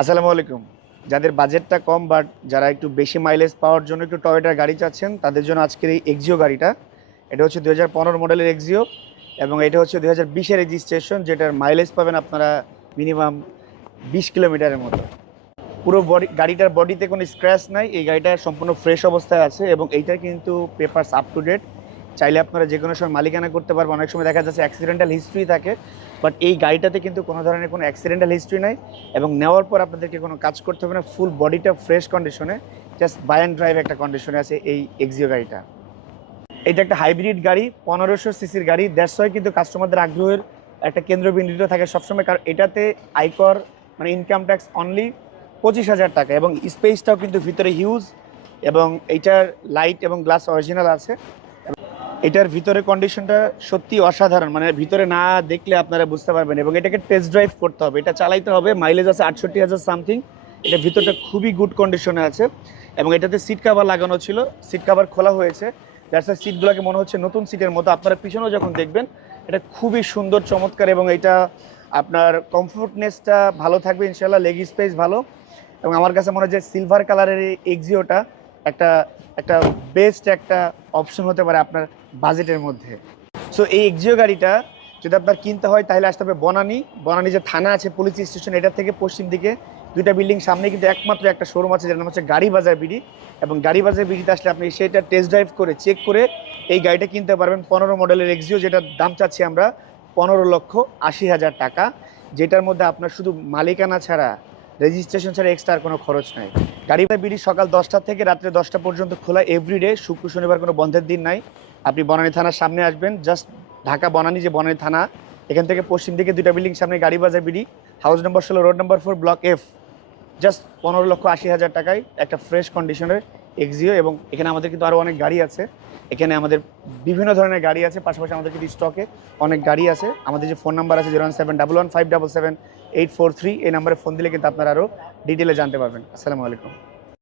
আসসালামু আলাইকুম। যাদের বাজেটটা কম বাট যারা একটু বেশি মাইলেজ পাওয়ার জন্য একটু টয়োটার গাড়ি চাচ্ছেন তাদের জন্য আজকের এই এক্সিও গাড়িটা। এটা হচ্ছে 2015 মডেলের এক্সিও এবং এটা হচ্ছে 2020-এর রেজিস্ট্রেশন, যেটার মাইলেজ পাবেন আপনারা মিনিমাম 20 কিলোমিটারের মতো। পুরো বডি গাড়িটার বডিতে কোনো স্ক্র্যাচ নাই, এই গাড়িটা সম্পূর্ণ ফ্রেশ অবস্থায় আছে এবং এইটার কিন্তু পেপারস আপ টু ডেট। চাইলে আপনারা যে কোনো সময় মালিকানা করতে পারবেন। অনেক সময় দেখা যাচ্ছে অ্যাক্সিডেন্টাল হিস্ট্রি থাকে, বাট এই গাড়িটাতে কিন্তু কোনো ধরনের কোনো অ্যাক্সিডেন্টাল হিস্ট্রি নাই এবং নেওয়ার পর আপনাদেরকে কোনো কাজ করতে হবে না। ফুল বডিটা ফ্রেশ কন্ডিশনে, জাস্ট বাই অ্যান্ড ড্রাইভ একটা কন্ডিশনে আছে এই এক্সিও গাড়িটা। এটা একটা হাইব্রিড গাড়ি, 1500 সিসির গাড়ি। দ্যাটস ওয়াই কিন্তু কাস্টমারদের আগ্রহের একটা কেন্দ্রবিন্দুতে থাকে সবসময়, কারণ এটাতে আয়কর মানে ইনকাম ট্যাক্স অনলি 25,000 টাকা এবং স্পেসটাও কিন্তু ভিতরে হিউজ এবং এইটার লাইট এবং গ্লাস অরিজিনাল আছে। এটার ভিতরে কন্ডিশনটা সত্যি অসাধারণ, মানে ভিতরে না দেখলে আপনারা বুঝতে পারবেন এবং এটাকে টেস্ট ড্রাইভ করতে হবে, এটা চালাইতে হবে। মাইলেজ আছে 68,000 সামথিং। এটা ভিতরটা খুবই গুড কন্ডিশনে আছে এবং এটাতে সিট কাভার লাগানো ছিল, সিট কাভার খোলা হয়েছে। দ্যাটস সিটগুলোকে মনে হচ্ছে নতুন সিটের মতো। আপনারা পিছনেও যখন দেখবেন এটা খুবই সুন্দর, চমৎকার এবং এটা আপনার কমফোর্টনেসটা ভালো থাকবে ইনশাল্লাহ। লেগ স্পেস ভালো এবং আমার কাছে মনে হয় যে সিলভার কালারের এই এক্সিওটা একটা একটা বেস্ট একটা অপশন হতে পারে আপনার বাজেটের মধ্যে। সো এই এক্সিও গাড়িটা যদি আপনার কিনতে হয় তাহলে আসতে হবে বনানী। বনানী যে থানা আছে পুলিশ স্টেশন, এটার থেকে পশ্চিম দিকে দুইটা বিল্ডিং সামনে কিন্তু একমাত্র একটা শোরুম আছে, যার নাম হচ্ছে গাড়ি বাজার বিডি। এবং গাড়ি বাজার বিডিতে আসলে আপনি সেটা টেস্ট ড্রাইভ করে চেক করে এই গাড়িটা কিনতে পারবেন। 15 মডেলের এক্সিও, যেটার দাম চাচ্ছি আমরা 15,80,000 টাকা, যেটার মধ্যে আপনার শুধু মালিকানা ছাড়া, রেজিস্ট্রেশন ছাড়া এক্সট্রা আর কোনো খরচ নাই। গাড়ি বিডি সকাল 10টা থেকে রাত্রে 10টা পর্যন্ত খোলা এভরিডে, শুক্র শনিবার কোনো বন্ধের দিন নাই। আপনি বনানী থানার সামনে আসবেন, জাস্ট ঢাকা বনানী যে বনানী থানা, এখান থেকে পশ্চিম দিকে দুইটা বিল্ডিং সামনে গাড়ি বাজার বিডি, হাউস নম্বর 16, road number 4, block F. Just 15,80,000 টাকায় একটা ফ্রেশ কন্ডিশনের এক্সিও। এবং এখানে আমাদের কিন্তু আরও অনেক গাড়ি আছে, এখানে আমাদের বিভিন্ন ধরনের গাড়ি আছে, পাশাপাশি আমাদের কিন্তু স্টকে অনেক গাড়ি আছে। আমাদের যে ফোন নাম্বার আছে 01711577843, এই নাম্বারে ফোন দিলে কিন্তু আপনারা আরও ডিটেলে জানতে পারবেন। আসসালামু আলাইকুম।